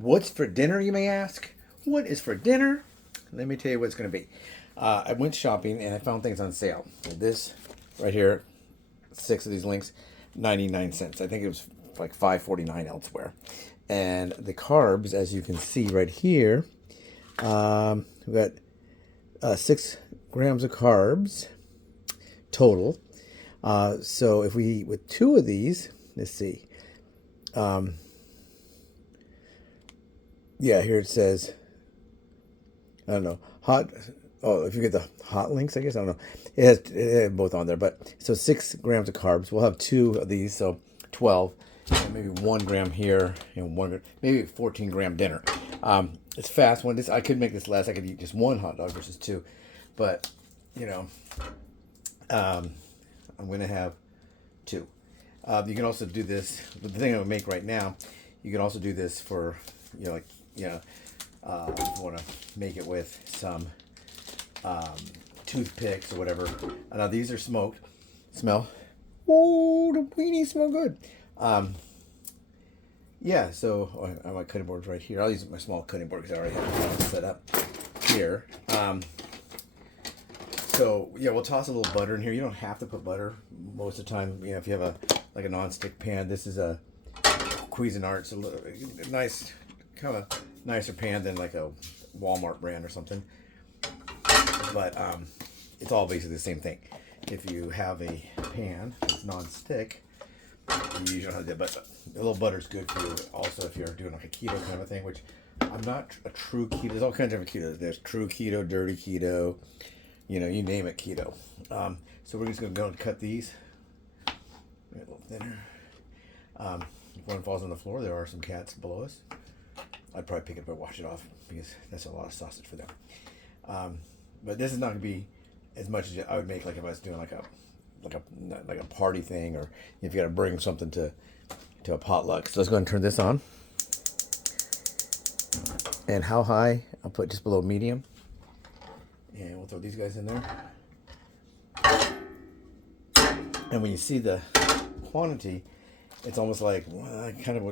What's for dinner, you may ask? What is for dinner? Let me tell you what it's going to be. I went shopping and I found things on sale. This right here, 6 of these links, 99 cents. I think it was like $5.49 elsewhere. And the carbs, as you can see right here, we've got 6 grams of carbs total. So if we eat with 2 of these, let's see. Yeah, here it says, I don't know, hot. Oh, if you get the hot links, I guess, I don't know. It has both on there, but so 6 grams of carbs. We'll have 2 of these, so 12, and maybe 1 gram here, and maybe 14 gram dinner. It's fast one. I could make this less. I could eat just 1 hot dog versus 2, but you know, I'm gonna have 2. You can also do this. The thing I would make right now, you can also do this for, if you want to make it with some toothpicks or whatever. Now these are smoked. Smell. Oh, the weenies smell good. Yeah, so I have my cutting boards right here. I'll use my small cutting board because I already have it set up here. So yeah, we'll toss a little butter in here. You don't have to put butter most of the time. If you have a non-stick pan. This is a Cuisinart. It's a nice, kind of nicer pan than like a Walmart brand or something. But it's all basically the same thing. If you have a pan that's non-stick, you usually don't have to do that. But a little butter is good for you. Also, if you're doing like a keto kind of thing, which I'm not a true keto. There's all kinds of different ketos. There's true keto, dirty keto, you name it, keto. So we're just going to go and cut these a little thinner. If one falls on the floor, there are some cats below us. I'd probably pick it up and wash it off because that's a lot of sausage for them. But this is not going to be as much as I would make like if I was doing like a party thing, or if you got to bring something to a potluck. So let's go ahead and turn this on. And how high? I'll put just below medium. And we'll throw these guys in there. And when you see the quantity, it's almost like, well, I kind of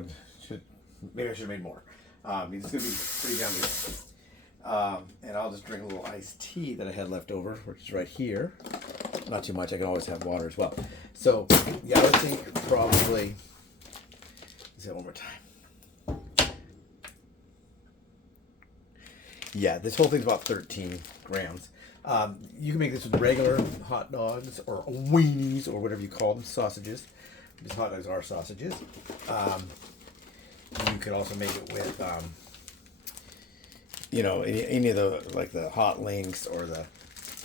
maybe I should have made more. It's going to be pretty yummy. And I'll just drink a little iced tea that I had left over, which is right here. Not too much. I can always have water as well. So, yeah, I would think probably, let's say it one more time. Yeah, this whole thing's about 13 grams. You can make this with regular hot dogs or weenies or whatever you call them, sausages. Because hot dogs are sausages. You could also make it with, any of the hot links or the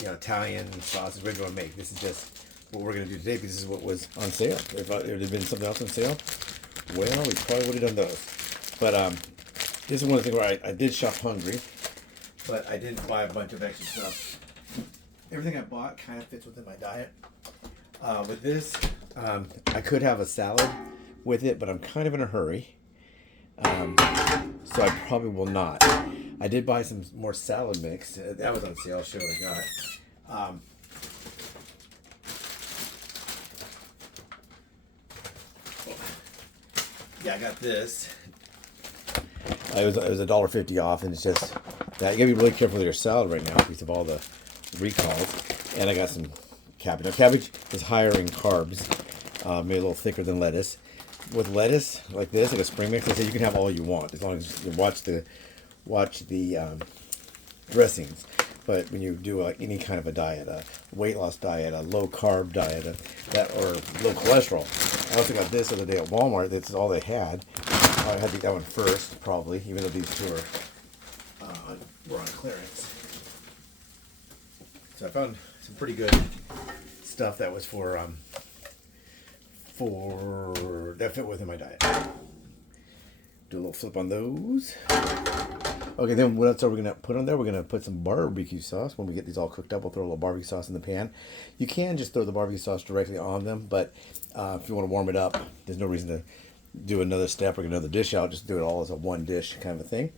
Italian sausage, whatever you want to make. This is just what we're going to do today because this is what was on sale. If there had been something else on sale, well, we probably would have done those. But this is one of the things where I did shop hungry, but I didn't buy a bunch of extra stuff. Everything I bought kind of fits within my diet. With this, I could have a salad with it, but I'm kind of in a hurry. So I probably will not. I did buy some more salad mix. That was on sale. I'll show you what I got. Yeah, I got this. It was $1.50 off, and it's just that you gotta be really careful with your salad right now because of all the recalls. And I got some cabbage. Now, cabbage is higher in carbs, maybe a little thicker than lettuce. With lettuce like this, like a spring mix, they say you can have all you want as long as you watch the dressings. But when you do any kind of a diet, a weight loss diet, a low carb diet, or low cholesterol, I also got this the other day at Walmart. That's all they had. I had to eat that one first, probably, even though these two were on clearance. So I found some pretty good stuff that was for that fit within my diet. Do a little flip on those. Okay, then what else are we gonna put on there? We're gonna put some barbecue sauce. When we get these all cooked up, we'll throw a little barbecue sauce in the pan. You can just throw the barbecue sauce directly on them, but if you want to warm it up, there's no reason to do another step or get another dish out. Just do it all as a one dish kind of a thing.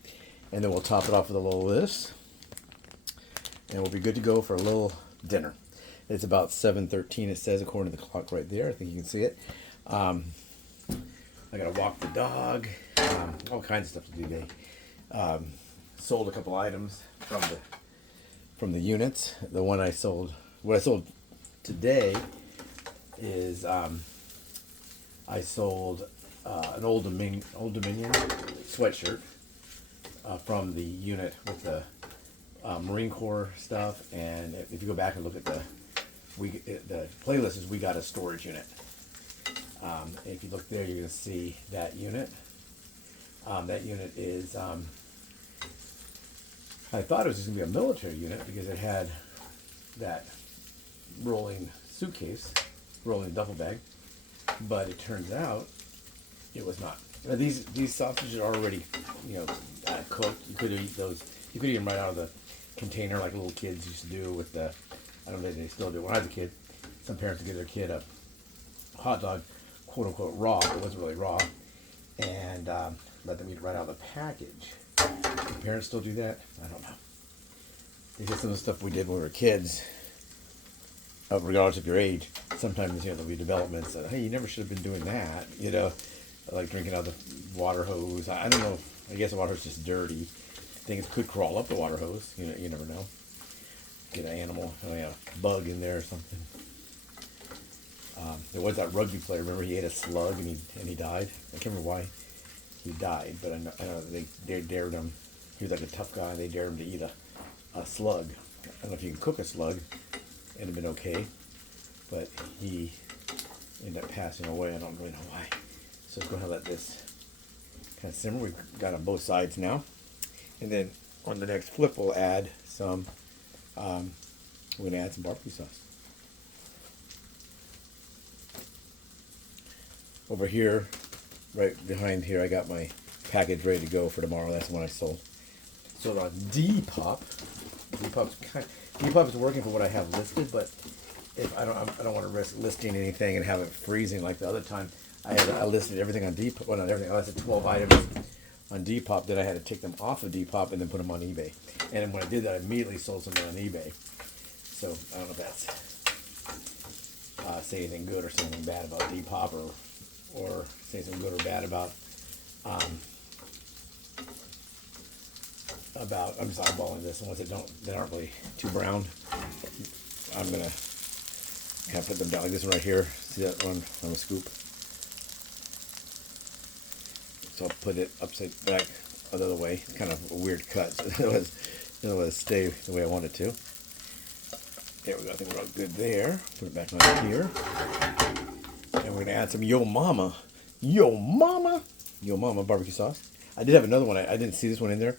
And then we'll top it off with a little of this. And we'll be good to go for a little dinner. It's about 7:13, it says, according to the clock right there. I think you can see it. I gotta walk the dog. All kinds of stuff to do. They sold a couple items from the units. The one I sold, what I sold today is I sold an Old Dominion sweatshirt from the unit with the Marine Corps stuff. And if you go back and look at the playlist, is we got a storage unit. If you look there, you're going to see that unit. That unit is, I thought it was just going to be a military unit because it had that rolling suitcase, rolling duffel bag, but it turns out it was not. Now, these sausages are already, cooked. You could eat those. You could eat them right out of the container like little kids used to do with the, I don't know if they still do. When I was a kid, some parents would give their kid a hot dog, quote unquote raw, but it wasn't really raw, and let them eat it right out of the package. Do parents still do that? I don't know. Because some of the stuff we did when we were kids, regardless of your age, sometimes there'll be developments that, hey, you never should have been doing that, like drinking out of the water hose. I don't know. I guess the water hose is just dirty. Things could crawl up the water hose. You never know. Get an animal, a bug in there or something. There was that rugby player. Remember, he ate a slug and he died. I can't remember why he died, but I know they dared him. He was like a tough guy. They dared him to eat a slug. I don't know if you can cook a slug. It'd have been okay, but he ended up passing away. I don't really know why. So let's go ahead and let this kind of simmer. We've got on both sides now, and then on the next flip, we'll add some. We're gonna add some barbecue sauce. Over here, right behind here, I got my package ready to go for tomorrow. That's the one I sold. Sold on Depop. Depop is working for what I have listed, but if I don't want to risk listing anything and have it freezing like the other time. I listed everything on Depop. Well, not everything. I listed 12 items on Depop. Then I had to take them off of Depop and then put them on eBay. And when I did that, I immediately sold some on eBay. So I don't know if that's say anything good or say anything bad about Depop or say something good or bad about I'm just eyeballing this, and ones that aren't really too brown, I'm gonna kind of put them down like this one right here. See that one on the scoop? So I'll put it upside back the other way. It's kind of a weird cut, so it was stay the way I want it to. There we go. I think we're all good there. Put it back on here. And we're gonna add some Yo Mama barbecue sauce. I did have another one. I didn't see this one in there,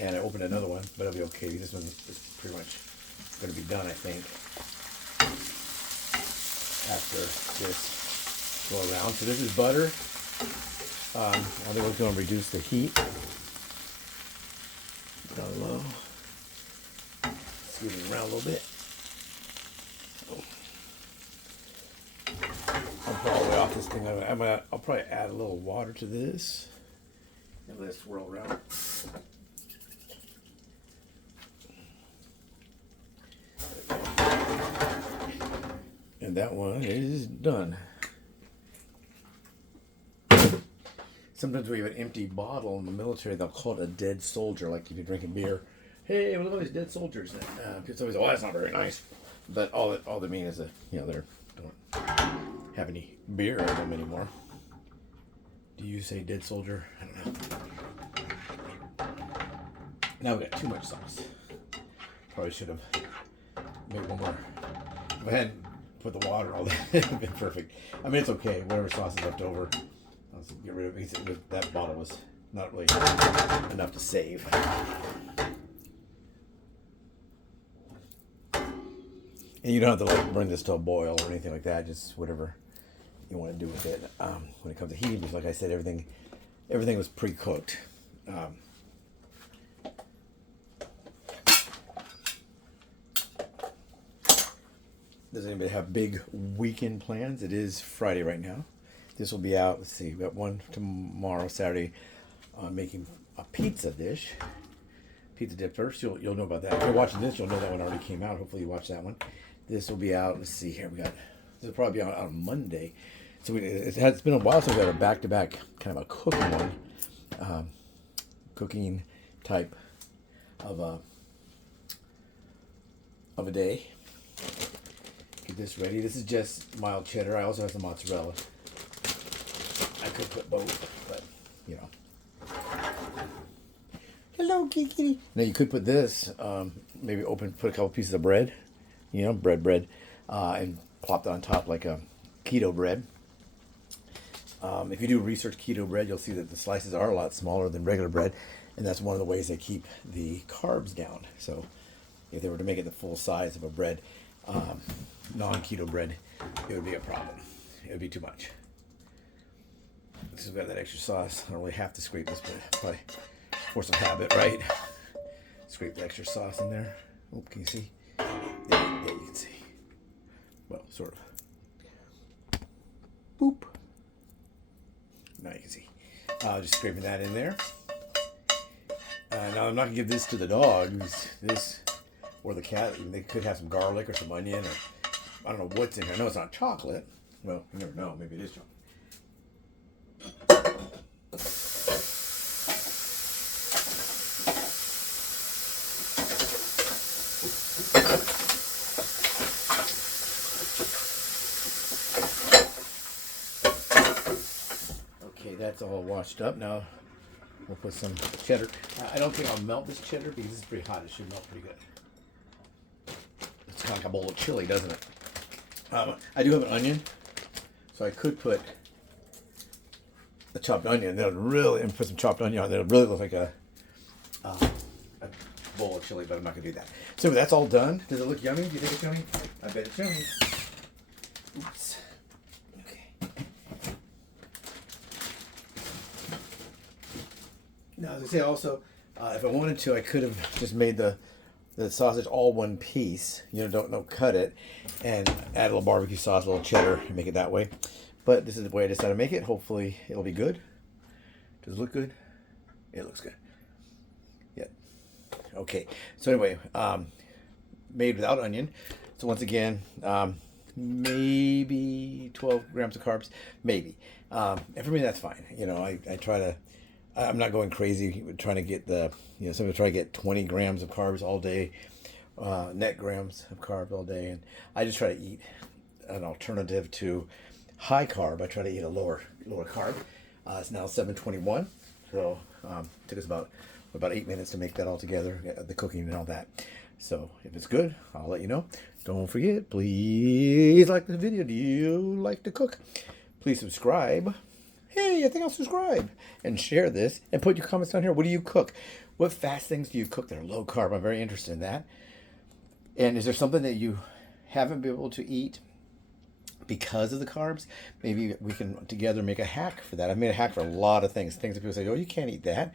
and I opened another one, but it'll be okay. This one is pretty much going to be done, I think, after this go around. So this is butter. I think we're going to reduce the heat down low. Scoot it around a little bit. I'll probably off this thing. I'll probably add a little water to this and let it swirl around. And that one is done. Sometimes we have an empty bottle in the military. They'll call it a dead soldier, like if you're drinking beer. Hey, look at all these dead soldiers. It's always, that's not very nice. But all they mean is that they don't have any beer in them anymore. Do you say dead soldier? I don't know. Now we got too much sauce. Probably should have made one more. If I hadn't put the water all that, it would have been perfect. I mean, it's okay. Whatever sauce is left over, I'll just get rid of it because that bottle was not really enough to save. And you don't have to bring this to a boil or anything like that. Just whatever you want to do with it. When it comes to heating, because like I said, everything was pre-cooked. Does anybody have big weekend plans? It is Friday right now. This will be out. Let's see. We got one tomorrow, Saturday, making a pizza dish. Pizza dip first. You'll know about that. If you're watching this, you'll know that one already came out. Hopefully you watch that one. This will be out. Let's see here. This will probably be out on Monday. So it's been a while since we had a back-to-back kind of a cooking one. cooking type of a day. Get this ready. This is just mild cheddar. I also have some mozzarella. I could put both, but you know. Hello, Kiki. Now you could put this, maybe put a couple pieces of bread, you know, bread, and plop that on top like a keto bread. If you do research keto bread, you'll see that the slices are a lot smaller than regular bread, and that's one of the ways they keep the carbs down. So if they were to make it the full size of a bread, non-keto bread, it would be a problem. It would be too much. This has got that extra sauce. I don't really have to scrape this, but probably force of habit, right? Scrape the extra sauce in there. Oh, can you see? Yeah, you can see. Well, sort of. Boop. Now you can see. Just scraping that in there. Now I'm not gonna give this to the dogs. This or the cat. They could have some garlic or some onion, or I don't know what's in here. I know it's not chocolate. Well, you never know. Maybe it is chocolate. Okay, that's all washed up. Now we'll put some cheddar. I don't think I'll melt this cheddar because it's pretty hot. It should melt pretty good. It's kind of like a bowl of chili, doesn't it? I do have an onion, so I could put a chopped onion. And put some chopped onion on. It'll really look like a bowl of chili, but I'm not gonna do that. So that's all done. Does it look yummy? Do you think it's yummy? I bet it's yummy. Oops. Okay. Now, as I say, also, if I wanted to, I could have just made the sausage all one piece. You know, don't cut it, and add a little barbecue sauce, a little cheddar, and make it that way. But this is the way I decided to make it. Hopefully, it'll be good. Does it look good? It looks good. Yeah. Okay. So anyway, made without onion. So once again, maybe 12 grams of carbs, maybe. And for me, that's fine. You know, I try to. I'm not going crazy trying to get some people try to get 20 grams of carbs all day, net grams of carbs all day, and I just try to eat an alternative to high carb. I try to eat a lower carb. It's now 7:21, so took us about 8 minutes to make that all together, the cooking and all that. So if it's good, I'll let you know. Don't forget, please like the video. Do you like to cook? Please subscribe. Hey, I think I'll subscribe and share this and put your comments down here. What do you cook? What fast things do you cook that are low carb? I'm very interested in that. And is there something that you haven't been able to eat because of the carbs? Maybe we can together make a hack for that. I've made a hack for a lot of things. Things that people say, oh, you can't eat that.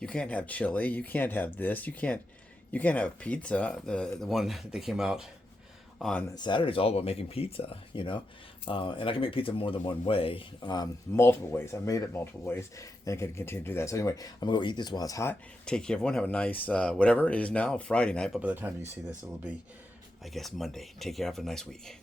You can't have chili. You can't have this. You can't have pizza. The one that came out on Saturday is all about making pizza, you know. And I can make pizza more than one way, multiple ways. I've made it multiple ways, and I can continue to do that. So anyway, I'm going to go eat this while it's hot. Take care, everyone. Have a nice, whatever it is now, Friday night. But by the time you see this, it'll be, I guess, Monday. Take care. Have a nice week.